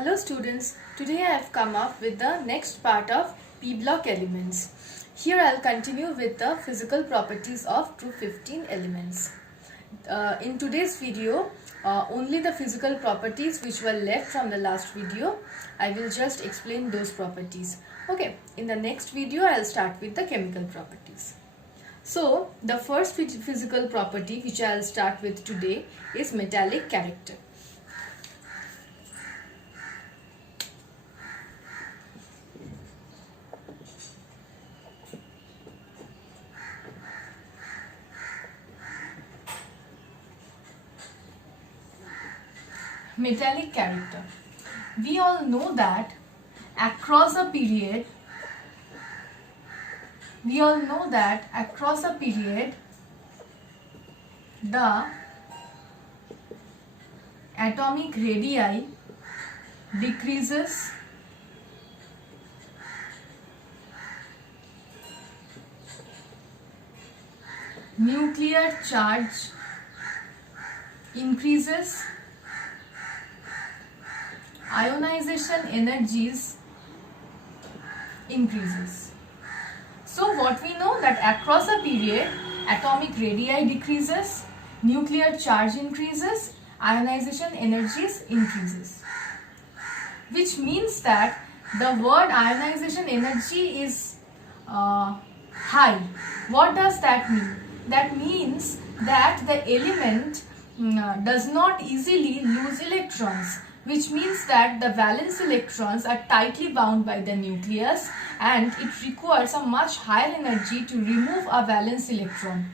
Hello students, today I have come up with the next part of P block elements. Here I will continue with the physical properties of group 15 elements. In today's video, only the physical properties which were left from the last video, I will just explain those properties. Okay, in the next video I will start with the chemical properties. So, the first physical property which I will start with today is metallic character. Metallic character. We all know that across a period, the atomic radii decreases, nuclear charge increases, ionization energies increases. So what we know that across a period atomic radii decreases, nuclear charge increases, ionization energies increases. Which means that the word ionization energy is high. What does that mean? That means that the element does not easily lose electrons, which means that the valence electrons are tightly bound by the nucleus and it requires a much higher energy to remove a valence electron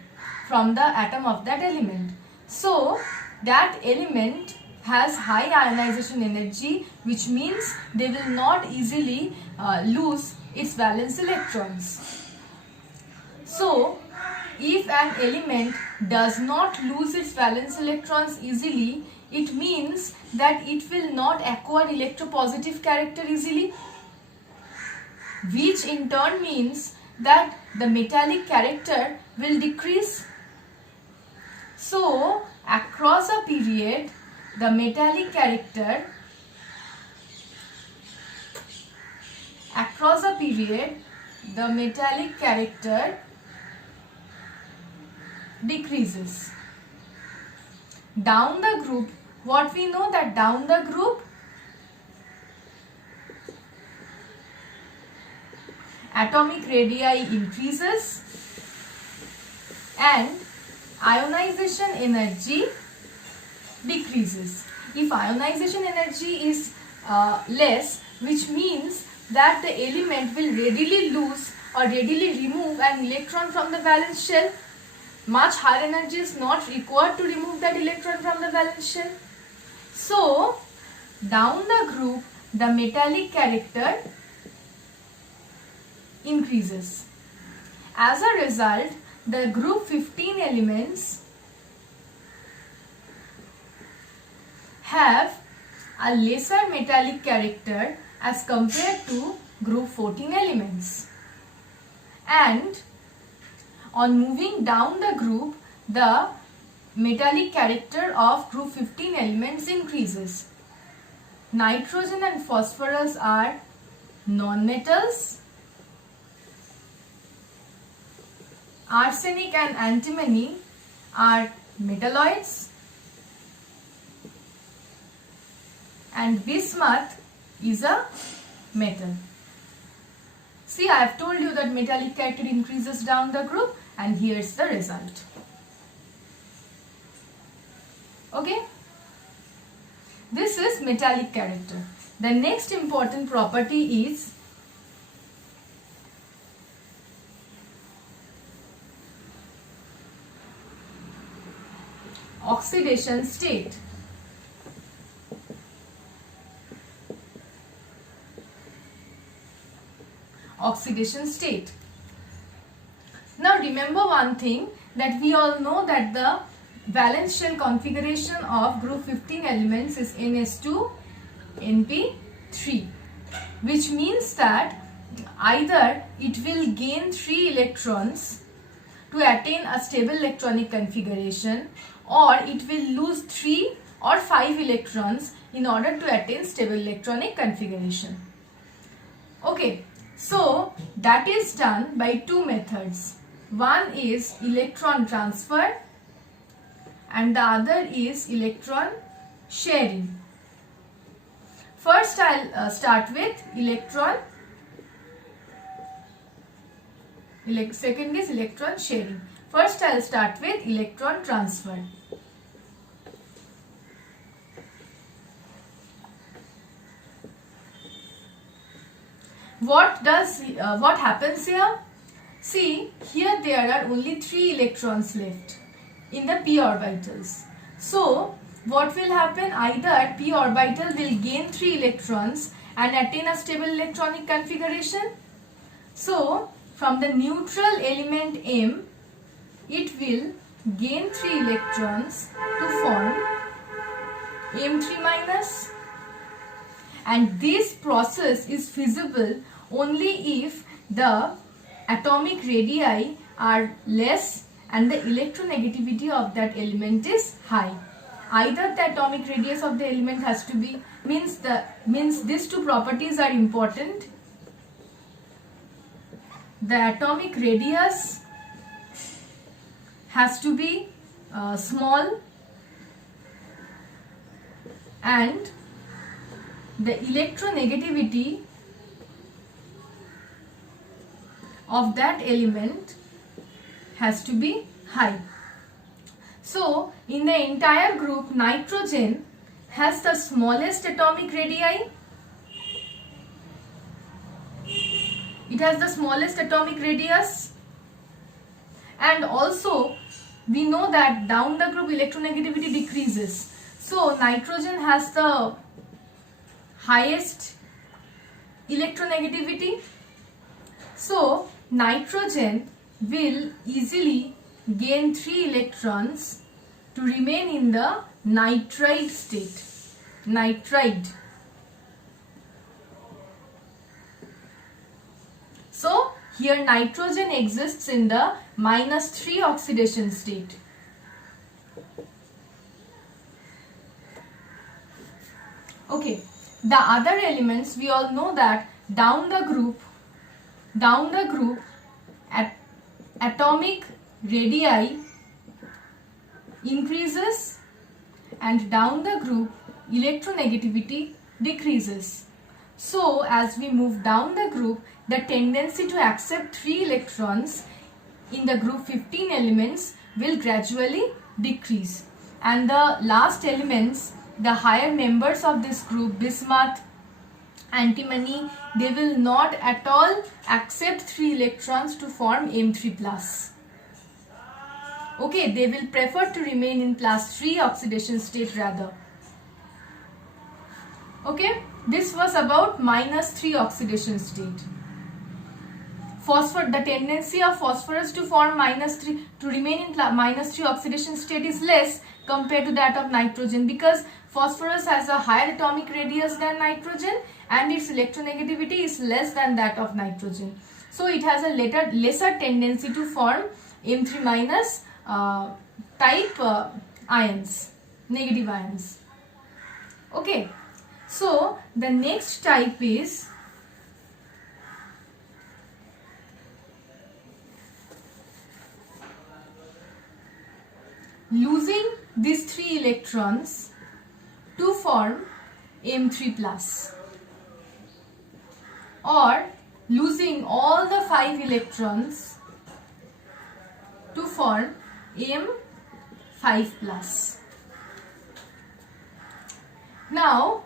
from the atom of that element. So that element has high ionization energy, which means they will not easily lose its valence electrons. So if an element does not lose its valence electrons easily, it means that it will not acquire electropositive character easily, which in turn means that the metallic character will decrease. So across a period, the metallic character decreases. Down the group, what we know that down the group atomic radii increases and ionization energy decreases. If ionization energy is less, which means that the element will readily lose or readily remove an electron from the valence shell. Much higher energy is not required to remove that electron from the valence shell. So, down the group, the metallic character increases. As a result, the group 15 elements have a lesser metallic character as compared to group 14 elements. And on moving down the group, the metallic character of group 15 elements increases. Nitrogen and phosphorus are non-metals. Arsenic and antimony are metalloids. And bismuth is a metal. See, I have told you that metallic character increases down the group, and here's the result. Okay? This is metallic character. The next important property is oxidation state. Oxidation state. Now remember one thing, that we all know that the valence shell configuration of group 15 elements is NS2 NP3, which means that either it will gain 3 electrons to attain a stable electronic configuration, or it will lose 3 or 5 electrons in order to attain stable electronic configuration. Okay, so that is done by two methods. One is electron transfer and the other is electron sharing. First I'll start with electron. Second is electron sharing. First I'll start with electron transfer. What happens here? See, here there are only 3 electrons left in the p orbitals. So what will happen? Either p orbital will gain 3 electrons and attain a stable electronic configuration. So from the neutral element M, it will gain 3 electrons to form M3 minus. And this process is feasible only if the atomic radii are less and the electronegativity of that element is high. Either the atomic radius of the element has to be, means these two properties are important. The atomic radius has to be small and the electronegativity of that element has to be high. So in the entire group, nitrogen has the smallest atomic radii. It has the smallest atomic radius, and also we know that down the group electronegativity decreases. So nitrogen has the highest electronegativity. So nitrogen will easily gain 3 electrons to remain in the nitride state. Nitride. So here nitrogen exists in the -3 oxidation state. Okay, the other elements, we all know that down the group atomic radii increases and down the group electronegativity decreases. So as we move down the group, the tendency to accept 3 electrons in the group 15 elements will gradually decrease, and the last elements, the higher members of this group, bismuth, antimony, they will not at all accept 3 electrons to form M3+. Okay, they will prefer to remain in +3 oxidation state rather. Okay, this was about -3 oxidation state. The tendency of phosphorus to form -3, to remain in -3 oxidation state is less compared to that of nitrogen, because phosphorus has a higher atomic radius than nitrogen and its electronegativity is less than that of nitrogen. So it has a lesser tendency to form M3 minus type ions, negative ions. Okay, so the next type is losing these 3 electrons to form M3+, or losing all the 5 electrons to form M5+. Now,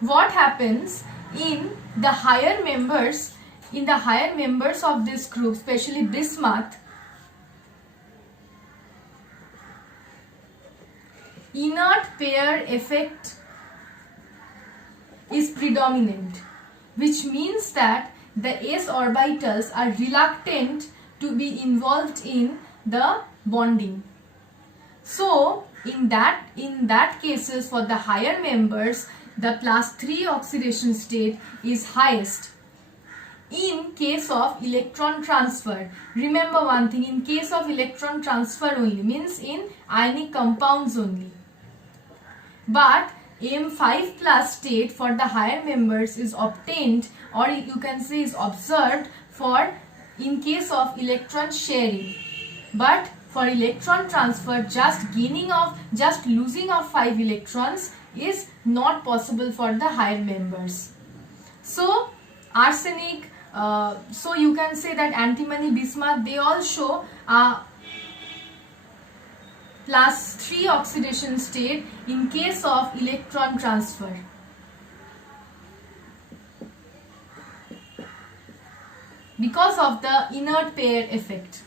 what happens in the higher members of this group, especially bismuth? Inert pair effect is predominant, which means that the s orbitals are reluctant to be involved in the bonding. So in that cases, for the higher members, the +3 oxidation state is highest. In case of electron transfer, remember one thing, in case of electron transfer only, means in ionic compounds only. but M5 plus state for the higher members is obtained, or you can say is observed, for in case of electron sharing. But for electron transfer, just losing of 5 electrons is not possible for the higher members. So arsenic, so you can say that antimony, bismuth, they all show +3 oxidation state in case of electron transfer. Because of the inert pair effect.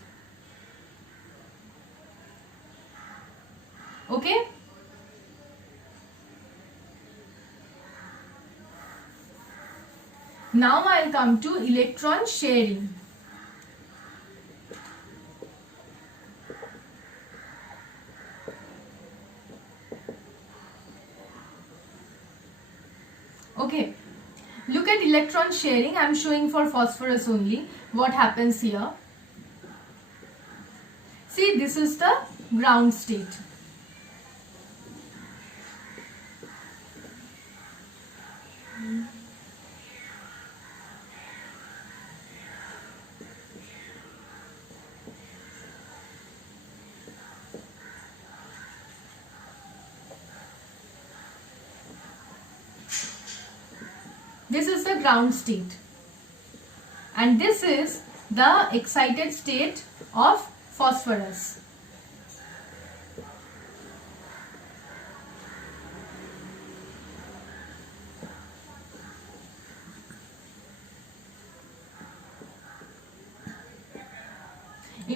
Okay? Now I'll come to electron sharing. Okay, look at electron sharing. I'm showing for phosphorus only. What happens here? See, this is the ground state. This is the ground state, and this is the excited state of phosphorus.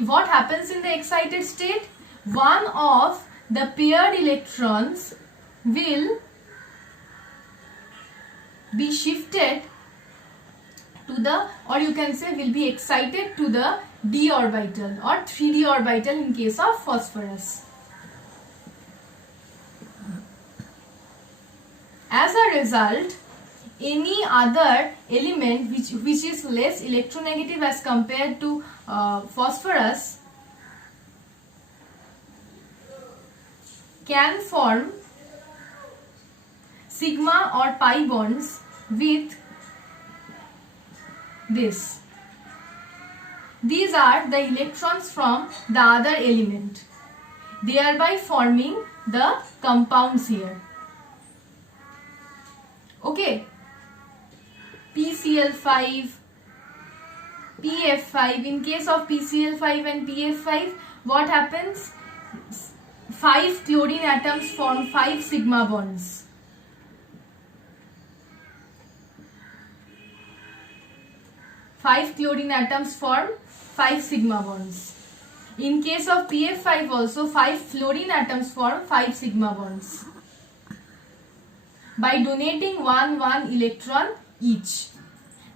What happens in the excited state? One of the paired electrons will be shifted to the, or you can say will be excited to the d orbital or 3d orbital in case of phosphorus. As a result, any other element which is less electronegative as compared to phosphorus can form sigma or pi bonds with this. These are the electrons from the other element, thereby forming the compounds here. Okay, PCl5, PF5. In case of PCl5 and PF5, what happens? 5 chlorine atoms form 5 sigma bonds. Five chlorine atoms form 5 sigma bonds. In case of PF5 also, 5 fluorine atoms form 5 sigma bonds. By donating one electron each.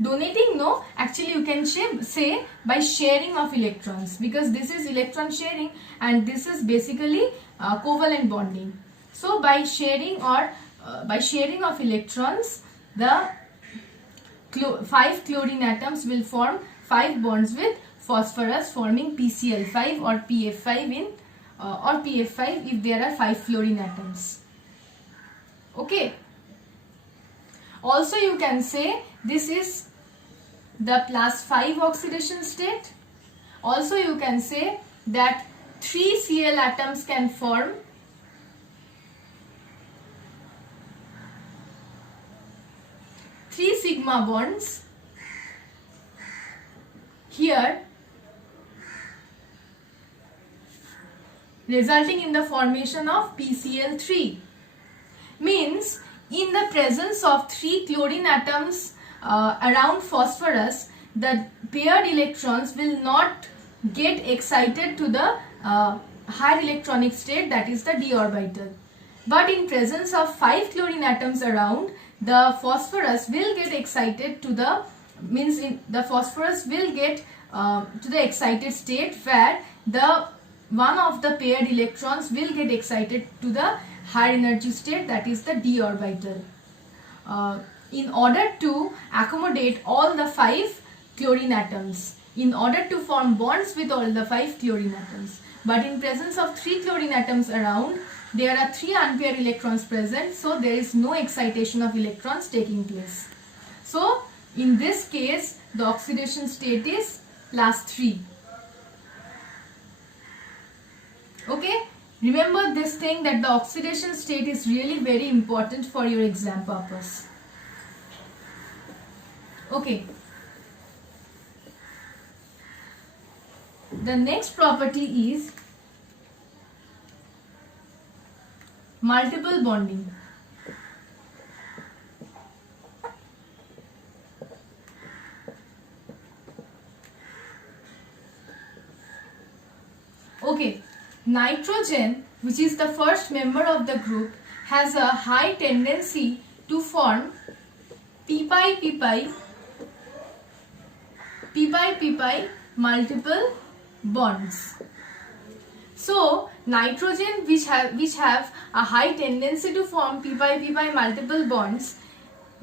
Donating, no, actually you can say by sharing of electrons, because this is electron sharing and this is basically covalent bonding. So by sharing of electrons, the 5 chlorine atoms will form 5 bonds with phosphorus, forming PCl5 or PF5 or PF5 if there are 5 fluorine atoms. Okay. Also you can say this is the +5 oxidation state. Also you can say that 3 Cl atoms can form 3 sigma bonds here, resulting in the formation of PCl3. Means in the presence of 3 chlorine atoms around phosphorus, the paired electrons will not get excited to the higher electronic state, that is the d orbital. But in presence of 5 chlorine atoms around, the phosphorus will get excited to the, the phosphorus will get to the excited state where the one of the paired electrons will get excited to the higher energy state, that is the d orbital, in order to accommodate all the 5 chlorine atoms, in order to form bonds with all the 5 chlorine atoms. But in presence of 3 chlorine atoms around, there are 3 unpaired electrons present, so there is no excitation of electrons taking place. So in this case the oxidation state is +3. Okay, remember this thing, that the oxidation state is really very important for your exam purpose. Okay, the next property is multiple bonding. Okay, nitrogen, which is the first member of the group, has a high tendency to form pp multiple bonds. So nitrogen which have a high tendency to form pp multiple bonds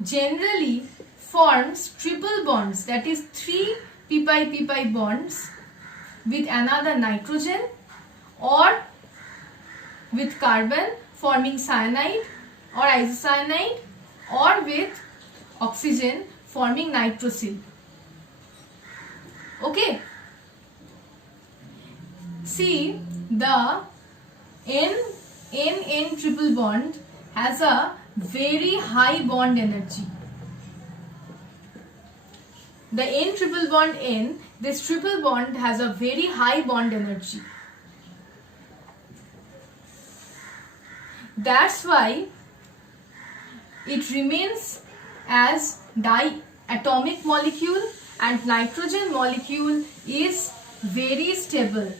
generally forms triple bonds, that is 3 pp bonds with another nitrogen or with carbon forming cyanide or isocyanide, or with oxygen forming nitrosyl. Okay, see, the N triple bond has a very high bond energy. The N triple bond N, this triple bond has a very high bond energy. That's why it remains as diatomic molecule, and nitrogen molecule is very stable.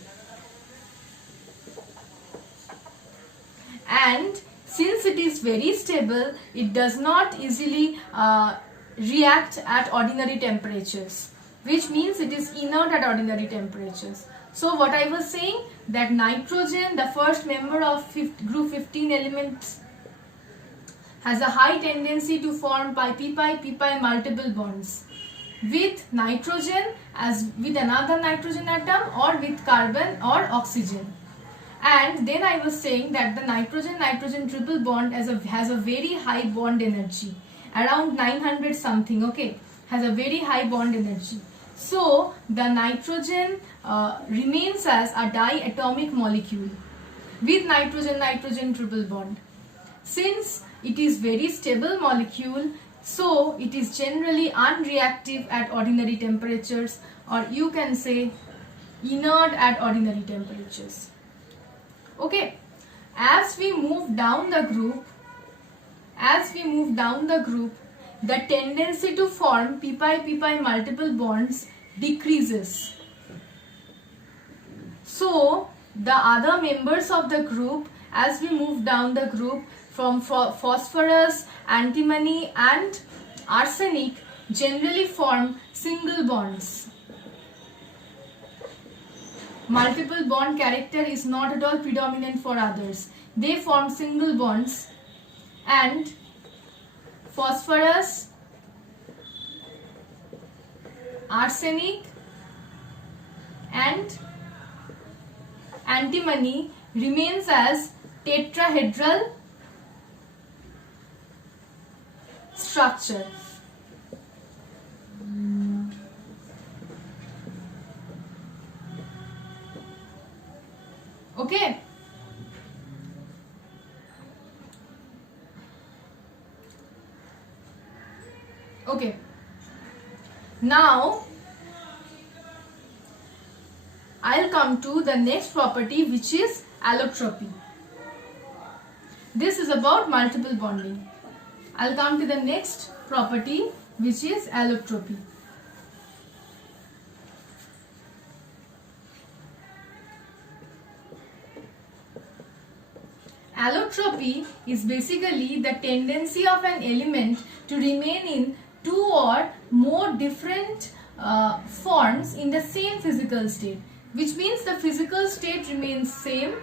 And since it is very stable, it does not easily react at ordinary temperatures, which means it is inert at ordinary temperatures. So what I was saying, that nitrogen, the first member of group 15 elements, has a high tendency to form pp multiple bonds with nitrogen as with another nitrogen atom, or with carbon or oxygen. And then I was saying that the nitrogen triple bond has a very high bond energy, around 900 something, okay, has a very high bond energy. So the nitrogen remains as a diatomic molecule with nitrogen triple bond. Since it is very stable molecule, so it is generally unreactive at ordinary temperatures, or you can say inert at ordinary temperatures. Okay, as we move down the group, the tendency to form pp multiple bonds decreases. So the other members of the group, as we move down the group from phosphorus, antimony and arsenic, generally form single bonds. Multiple bond character is not at all predominant for others. They form single bonds, and phosphorus, arsenic and antimony remains as tetrahedral structure. Okay. Okay. Now I'll come to the next property, which is allotropy. This is about multiple bonding. I'll come to the next property, which is allotropy. Allotropy is basically the tendency of an element to remain in two or more different forms in the same physical state, which means the physical state remains same,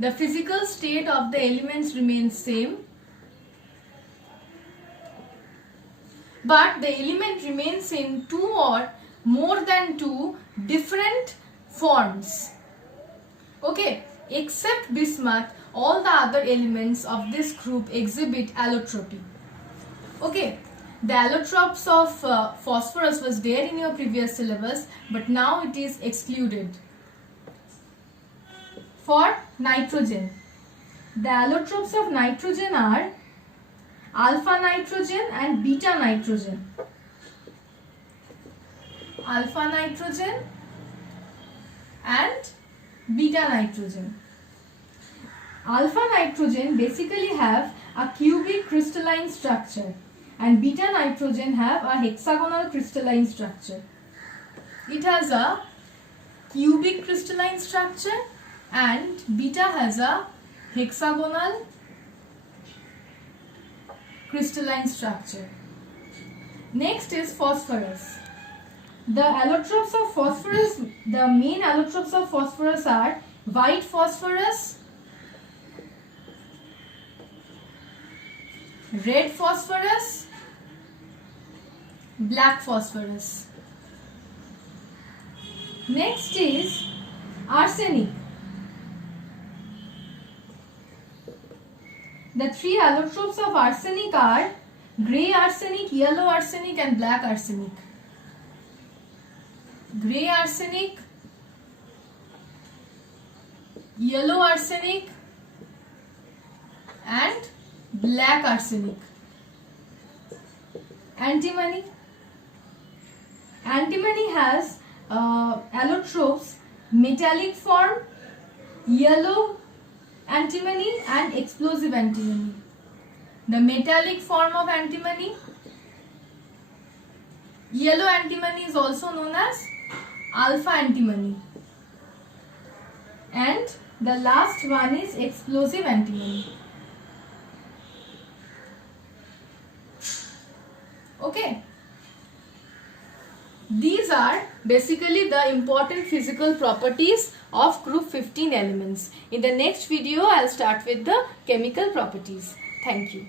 the physical state of the elements remains same, but the element remains in two or more than two different forms. Okay, Except bismuth, all the other elements of this group exhibit allotropy. Okay, the allotropes of phosphorus was there in your previous syllabus, but now it is excluded. For nitrogen, the allotropes of nitrogen are alpha nitrogen and beta nitrogen. Alpha nitrogen and beta nitrogen. Alpha nitrogen basically have a cubic crystalline structure and beta nitrogen have a hexagonal crystalline structure. It has a cubic crystalline structure and beta has a hexagonal crystalline structure. Next is phosphorus. The allotropes of phosphorus, the main allotropes of phosphorus are white phosphorus, red phosphorus, black phosphorus. Next is arsenic. The three allotropes of arsenic are grey arsenic, yellow arsenic and black arsenic. Grey arsenic, yellow arsenic and black arsenic. Antimony. Antimony has allotropes metallic form, yellow antimony and explosive antimony. The metallic form of antimony, yellow antimony is also known as alpha antimony, and the last one is explosive antimony. Okay, these are basically the important physical properties of group 15 elements. In the next video, I'll start with the chemical properties. Thank you.